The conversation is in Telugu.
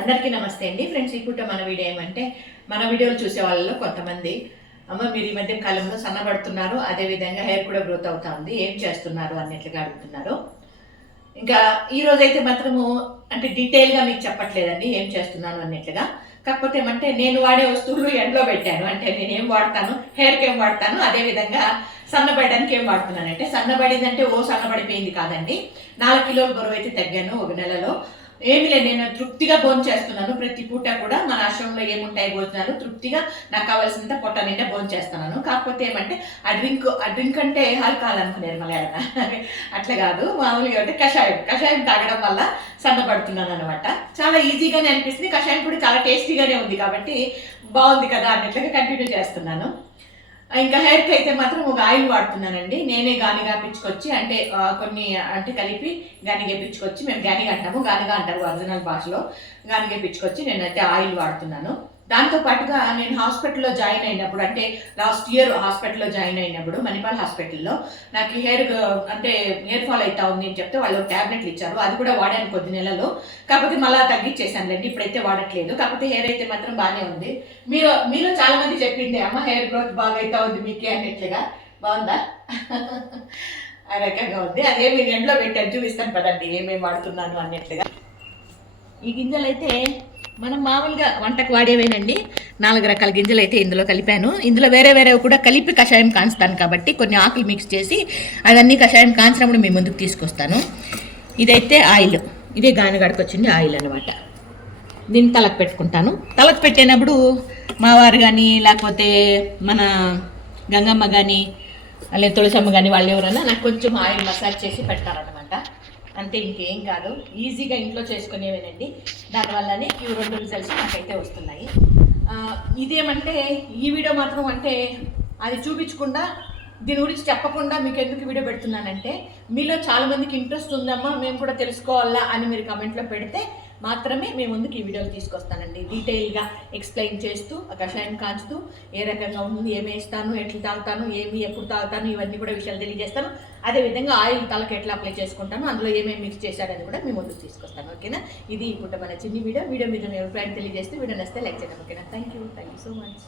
అందరికీ నమస్తే అండి ఫ్రెండ్స్. ఇప్పుడు మన వీడియో ఏమంటే మన వీడియోలు చూసే వాళ్ళలో కొంతమంది అమ్మ మీరు ఈ మధ్య కాలంలో సన్నబడుతున్నారు, అదేవిధంగా హెయిర్ కూడా గ్రోత్ అవుతా ఉంది, ఏం చేస్తున్నారు అన్నట్లుగా అడుగుతున్నారు. ఇంకా ఈ రోజైతే మాత్రము అంటే డీటెయిల్గా మీకు చెప్పట్లేదండి ఏం చేస్తున్నాను అన్నట్లుగా. కాకపోతే ఏమంటే నేను వాడే వస్తువులు ఎండలో పెట్టాను. అంటే నేను ఏం వాడతాను, హెయిర్కి ఏం వాడతాను, అదేవిధంగా సన్నబడడానికి ఏం వాడుతున్నాను. అంటే సన్నబడిందంటే సన్నబడిపోయింది కాదండి, 4 కిలోల బరువు అయితే తగ్గాను ఒక నెలలో. ఏమి లేదు, నేను తృప్తిగా భోజనం చేస్తున్నాను. ప్రతి పూట కూడా మన ఆశ్రమంలో ఏముంటాయి భోజనాలు, తృప్తిగా నాకు కావాల్సినంత పొట్ట నిండా భోజనం చేస్తున్నాను. కాకపోతే ఏమంటే ఆ డ్రింక్ అంటే ఆల్కహాల్ అనుకునేది మలయాళ అట్లా కాదు, మామూలుగా అంటే కషాయం తాగడం వల్ల సన్నపడుతున్నాను అనమాట. చాలా ఈజీగానే అనిపిస్తుంది, కషాయం కూడా చాలా టేస్టీగానే ఉంది కాబట్టి బాగుంది కదా అన్నట్లుగా కంటిన్యూ చేస్తున్నాను. ఇంకా హెయిర్కి అయితే మాత్రం ఒక ఆయిల్ వాడుతున్నానండి. నేనే గానిగా పిచ్చుకొచ్చి అంటే కొన్ని అంటే కలిపి గానిగా పిచ్చుకొచ్చి, మేము గానిగా అంటాము, గానిగా అంటారు ఒరిజినల్ భాషలో. గానిగా పిచ్చుకొచ్చి నేనైతే ఆయిల్ వాడుతున్నాను. దాంతో పాటుగా నేను హాస్పిటల్లో జాయిన్ అయినప్పుడు, అంటే లాస్ట్ ఇయర్ హాస్పిటల్లో జాయిన్ అయినప్పుడు మణిపాల్ హాస్పిటల్లో నాకు హెయిర్ ఫాల్ అవుతా ఉంది అని చెప్తే వాళ్ళు ట్యాబ్లెట్లు ఇచ్చారు. అది కూడా వాడాను కొద్ది నెలలో. కాకపోతే మళ్ళీ తగ్గించేసానులేండి, ఇప్పుడైతే వాడట్లేదు. కాకపోతే హెయిర్ అయితే మాత్రం బాగానే ఉంది. మీరు చాలా మంది చెప్పింది అమ్మ హెయిర్ గ్రోత్ బాగా అవుతా ఉంది మీకే అన్నట్లుగా. బాగుందా? ఆ రకంగా ఉంది. అదే మీరు ఎండలో పెట్టాను, చూపిస్తాను పదండి ఏమేమి వాడుతున్నాను అన్నట్లుగా. ఈ గింజలు అయితే మనం మామూలుగా వంటకు వాడేవేనండి. 4 రకాల గింజలు అయితే ఇందులో కలిపాను. ఇందులో వేరేవి కూడా కలిపి కషాయం కాంచుతాను కాబట్టి కొన్ని ఆకులు మిక్స్ చేసి అవన్నీ కషాయం కాంచినప్పుడు మీ ముందుకు తీసుకొస్తాను. ఇదైతే ఆయిల్, ఇదే గానిగడకు వచ్చింది ఆయిల్ అనమాట. దీన్ని తలకు పెట్టుకుంటాను. తలకు పెట్టినప్పుడు మావారు కానీ లేకపోతే మన గంగమ్మ కానీ లేదా తులసమ్మ కానీ వాళ్ళు ఎవరైనా నాకు కొంచెం ఆయిల్ మసాజ్ చేసి పెడతారనమాట. అంతే, ఇంకేం కాదు, ఈజీగా ఇంట్లో చేసుకునేవేనండి. దానివల్లనే ఈ 2 రిజల్ట్స్ నాకైతే వస్తున్నాయి. ఇదేమంటే ఈ వీడియో మాత్రం అంటే అది చూపించకుండా, దీని గురించి చెప్పకుండా మీకు ఎందుకు వీడియో పెడుతున్నానంటే, మీలో చాలామందికి ఇంట్రెస్ట్ ఉందమ్మా మేము కూడా తెలుసుకోవాలా అని మీరు కమెంట్లో పెడితే మాత్రమే మేము ముందుకు ఈ వీడియోలు తీసుకొస్తానండి. డీటెయిల్గా ఎక్స్ప్లెయిన్ చేస్తూ, కషాయం కాంచుతూ ఏ రకంగా ఉంది, ఏమి వేస్తాను, ఎట్లా తాగుతాను, ఎప్పుడు తాగుతాను, ఇవన్నీ కూడా విషయాలు తెలియజేస్తాను. అదేవిధంగా ఆయిల్ తలకు ఎట్లా అప్లై చేసుకుంటాను, అందులో ఏమేమి మిక్స్ చేశారని కూడా మేము ముందుకు తీసుకొస్తాను. ఓకేనా? ఇది ఇప్పుడు మన చిన్ని వీడియో మీద మీ అభిప్రాయం తెలియజేస్తే వీడియో నచ్చితే లైక్ చేద్దాం. ఓకేనా? Thank you so much.